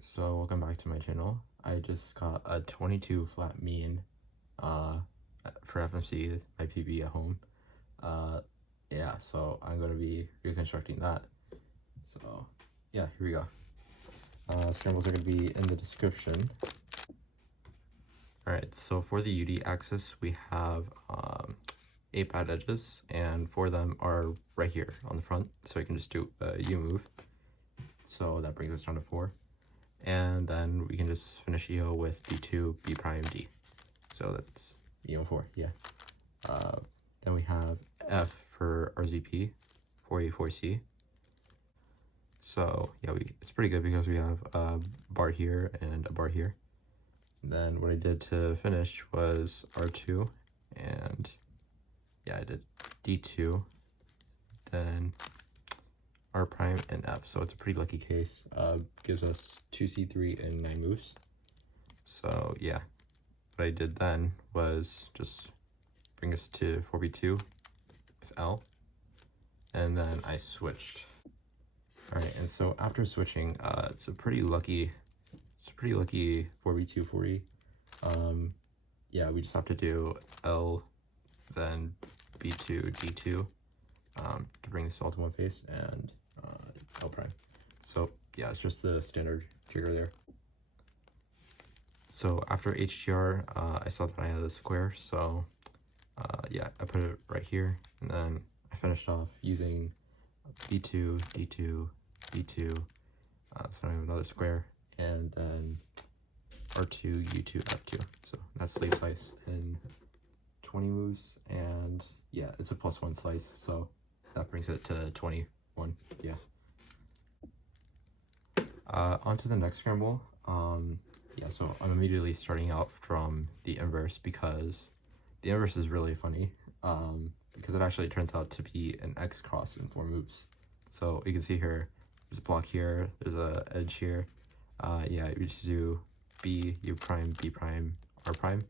So welcome back to my channel. I just got a 22 flat mean for FMC, my PB at home. Yeah, so I'm going to be reconstructing that. So yeah, here we go. Scrambles are going to be in the description. Alright, so for the UD axis, we have 8 bad edges, and 4 of them are right here on the front, so you can just do a U move. So that brings us down to 4. And then we can just finish EO with D2, B prime, D. So that's EO 4, yeah. Then we have F for RZP, 4A, 4C. So yeah, it's pretty good because we have a bar here and a bar here. And then what I did to finish was R2, and yeah, I did D2, then R prime and F. So it's a pretty lucky case. Gives us 2C3 and 9 moves. So yeah, what I did then was just bring us to 4B2 with L, and then I switched. All right, and so after switching, it's a pretty lucky 4B2 40. Yeah, we just have to do L, then B2 D2 to bring this all to one face, and L prime. So yeah, it's just the standard trigger there. So after HGR, I saw that I had a square, so yeah, I put it right here, and then I finished off using B2, D2, D2, so I have another square, and then R2, U2, F2. So that's sleeve slice in 20 moves, and yeah, it's a +1 slice, so that brings it to 21, yeah. On to the next scramble. Yeah, so I'm immediately starting out from the inverse because the inverse is really funny, because it actually turns out to be an xcross in 4 moves. So you can see here, there's a block here, there's a edge here. Yeah, you just do B, U prime, B prime, R prime,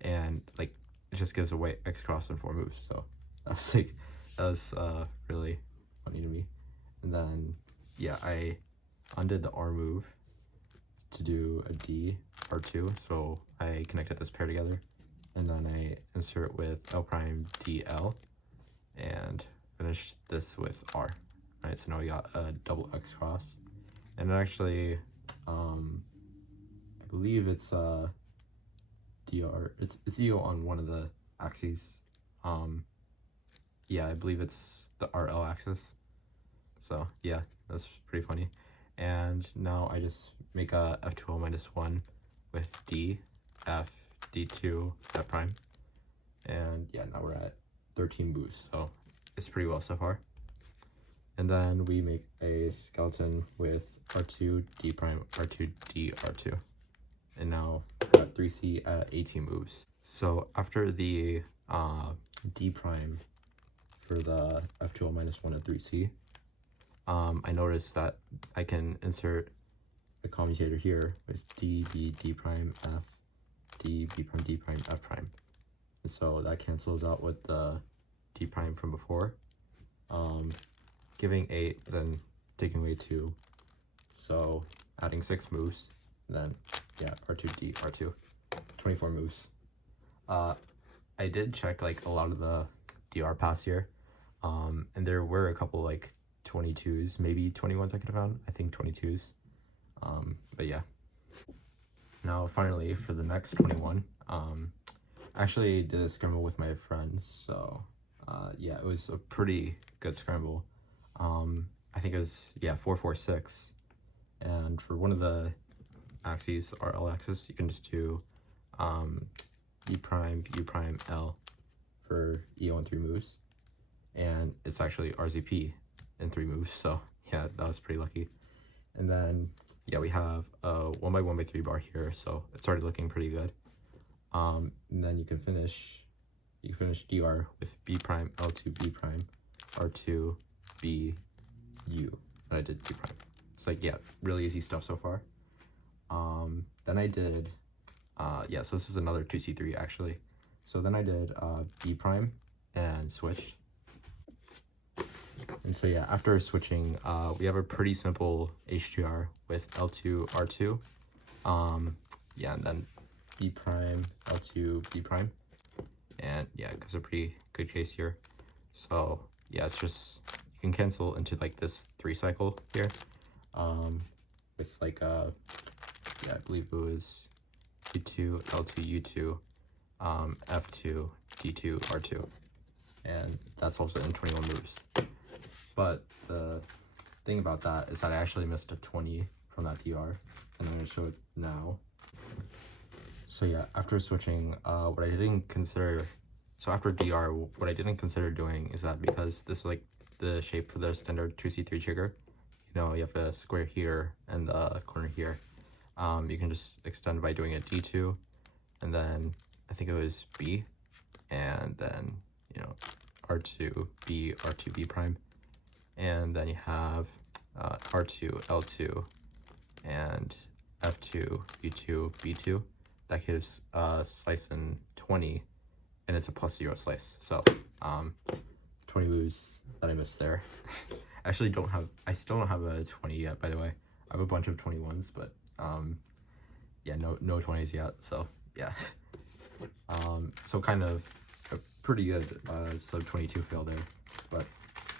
and like it just gives away xcross in 4 moves. So that was really funny to me. And then yeah, I undid the R move to do a D, R2, so I connected this pair together, and then I insert with L prime, D, L, and finish this with R. Right, so now we got a double X cross, and it actually, I believe it's DR, it's EO on one of the axes. Yeah, I believe it's the RL axis. So yeah, that's pretty funny. And now I just make a F2O -1 with D, F, D2, F prime. And yeah, now we're at 13 boosts, so it's pretty well so far. And then we make a skeleton with R2, D prime, R2, D, R2. And now we're at 3C at 18 moves. So after the D prime for the F2O -1 at 3C, I noticed that I can insert a commutator here with D, D, D prime, F, D, B prime, D prime, F prime. And so that cancels out with the D prime from before, giving 8, then taking away 2. So adding 6 moves, then yeah, R2D, R2, 24 moves. I did check like a lot of the DR paths here, and there were a couple like 22s, maybe 21s I could have found. I think 22s. But yeah. Now finally for the next 21, I actually did a scramble with my friends, so yeah, it was a pretty good scramble. I think it was, yeah, 446. And for one of the axes, RL axis, you can just do E prime, U prime, L for EO in 3 moves. And it's actually RZP in 3 moves, so yeah, that was pretty lucky. And then yeah, we have a 1x1x3 bar here, so it's already looking pretty good. And then you can finish DR with B prime, L2, B prime, R2, B, U, and I did B prime. It's like, yeah, really easy stuff so far. Then I did yeah, so this is another 2C3 actually. So then I did B prime and switched. And so yeah, after switching, we have a pretty simple HDR with L2, R2. Yeah, and then B prime, L2, B prime. And yeah, it gives a pretty good case here. So yeah, it's just, you can cancel into like this 3 cycle here. With like, yeah, I believe it was U2, L2, U2, F2, D2, R2. And that's also in 21 moves. But the thing about that is that I actually missed a 20 from that DR, and I'm going to show it now. So yeah, after switching, what I didn't consider, so after DR, what I didn't consider doing is that because this is like the shape for the standard 2C3 trigger, you know, you have a square here and the corner here. You can just extend by doing a D2, and then I think it was B, and then, you know, R2, B, R2, B prime, and then you have R2, L2, and F2, U2, B2. That gives slice in 20, and it's a +0 slice. So 20 moves that I missed there. I still don't have a 20 yet, by the way. I have a bunch of 21s, but yeah, no 20s yet. So yeah. So kind of a pretty good sub 22 fail there, but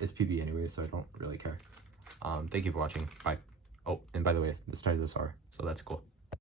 it's PB anyway, so I don't really care. Thank you for watching. Bye. Oh, and by the way, this ties this R, so that's cool.